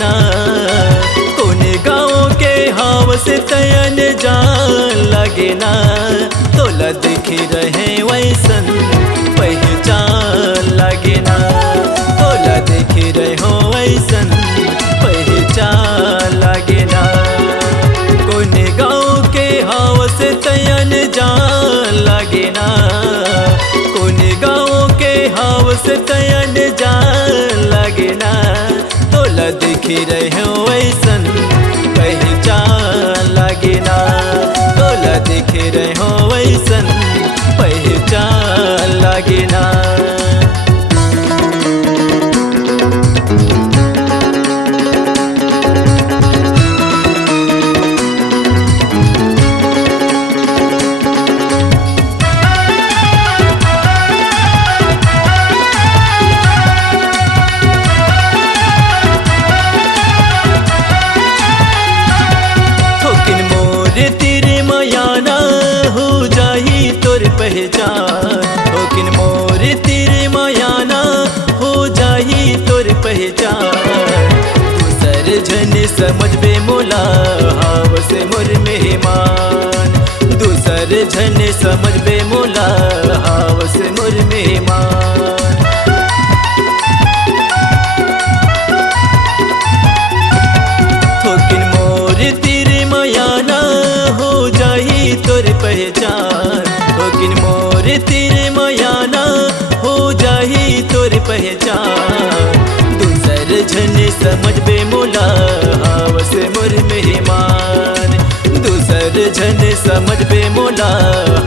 ना। कोने गाँव के हाव से तयन जान लगे ना। तोला दिखी रहे वैसन पहचान लगे ना। तोला दिखी रहे हो वैसन पहचान लगे ना। कोने गाँव के हाव से तयन जान लगे ना। कोने गाँव के हाव से तयन जान लगे ना। तोला दिखी रहे हो वैसन पहचान लगे ना। तोला दिखी रहे हो वैसन पहचान लगे ना। पहचान लेकिन मोर तेरे मायाना हो जाही तोर पहचान। दूसर जन समझ बे मोला हाव से मोर मेहमान। दूसर जन समझ बे मोला हाव से मोर मेहमान। थोकिन मोर तेरे मायाना हो जाही तोर पहचान। लेकिन मोर तेरे मायाना हो जाही तोर पहचान। दूसर जन समझ बे मोला हाव से मोर मेहमान। दूसर जन समझ बे मोला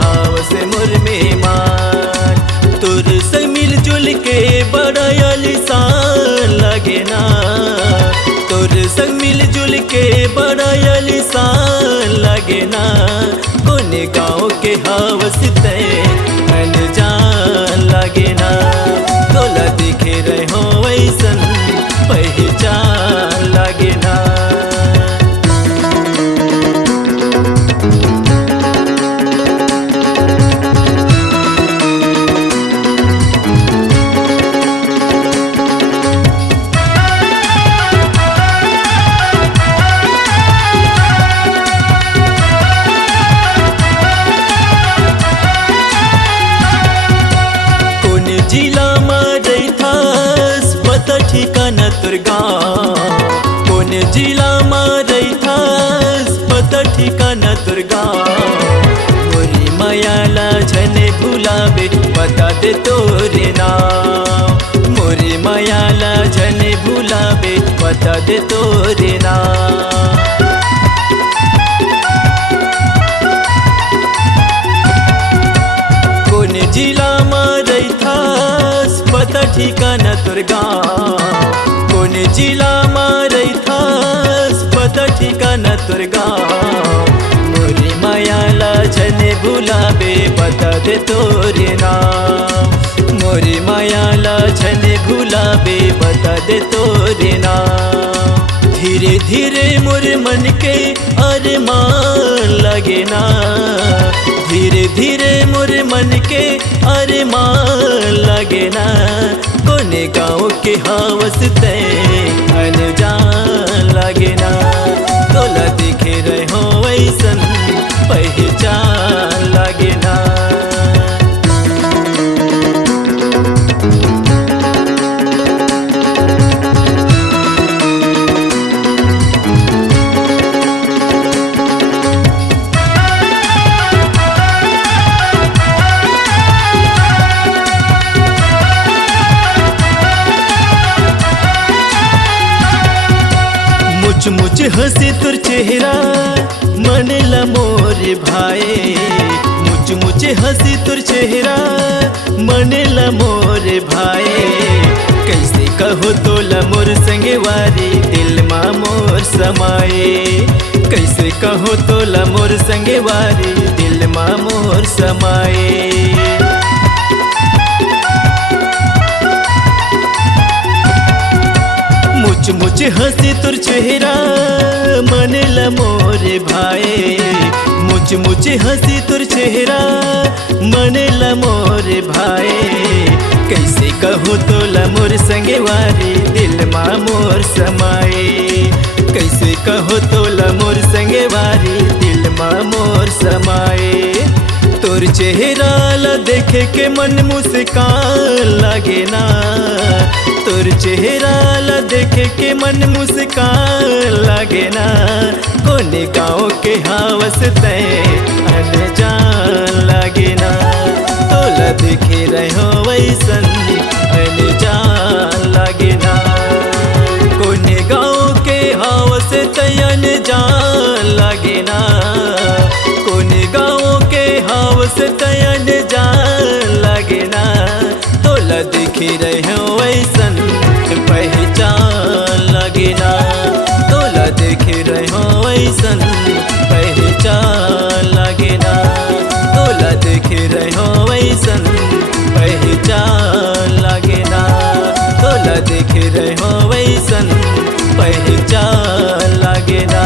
हाव से मोर मेहमान। तोर से मिलजुल के बड़ा आलिशान लगे ना। तोर संग मिलजुल के बड़ा आलिशान लगे ना। कोने गाँव के हावस अनजान लगे ना। तोला दिखे रहे हो वैसन पहचान लगे ना। जिला मारई थास पता ठिकाना तोर गाँव। कौन जिला मारई थास पता ठिकाना तोर गाँव। मोरी मायाला जने भुलाबे बता दे तोरे नाम। मोरी मायाला जने भुलाबे बता दे तोरे नाम। कौन जिला मारई थास पता ठिकाना तोर गाँव। कौन जिला मारई थास पता ठिकाना तोर गाँव। मोरी मायाला जने भुलाबे बता दे तोरे नाम। मोरी मायाला जने भुलाबे बता दे तोरे नाम। धीरे धीरे मोर मन के अरमान लगे ना। धीरे धीरे मोर मन के अरमान लगे ना। कोने गाँव के हावस अनजान लगे ना। तोला दिखे रहे हो वैसन पहचान लगे ना। मुझ हंसी तुर चेहरा मन ला मोर भाई। मुझ हंसी तुर चेहरा मन ला मोर भाई। कैसे कहो तोला मोर संगवारी दिल मा मोर समाए। कैसे कहो तोला मोर संगवारी दिल मा मोर समाए। मुझ हंसी तुर चेहरा मन ला मोर भाई। मुझ हंसी तुर चेहरा मन ला मोर भाई। कैसे कहो तोला मोर संगवारी दिल मा मोर समाए। कहो तोला मोर संगे वारी दिल में मोर समाए। तोर चेहरा ला देखे के मन मुस्कान लगे ना, तोर चेहरा ला देखे के मन मुस्कान लगे ना। कोने गाँव के हवस तय अनजान लगे ना, तोला देखे रहो वैसन अनजान लगे ना। कोने गाँव के हवस तय अनजान लगे ना, कोने गाँव के हवस तय अनजान लगे ना। तोला देखे रहो वैसन पहचान लगे ना, तोला देखे रहो वैसन पहचान लगे ना, तोला देखे रहो वैसन पहचान लगे ना, तोला देखे रहो वैसन पहचान लगे ना,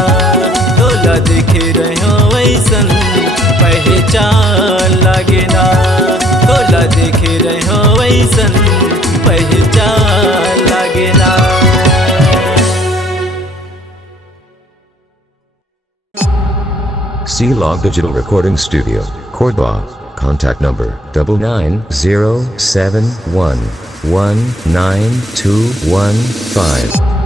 तोला देखे रहो वैसन पहचान लगे ना, तोला देखे रहो वैसन पहचान लगे ना। C-Log Digital Recording Studio, Cordoba. Contact number 99071192215.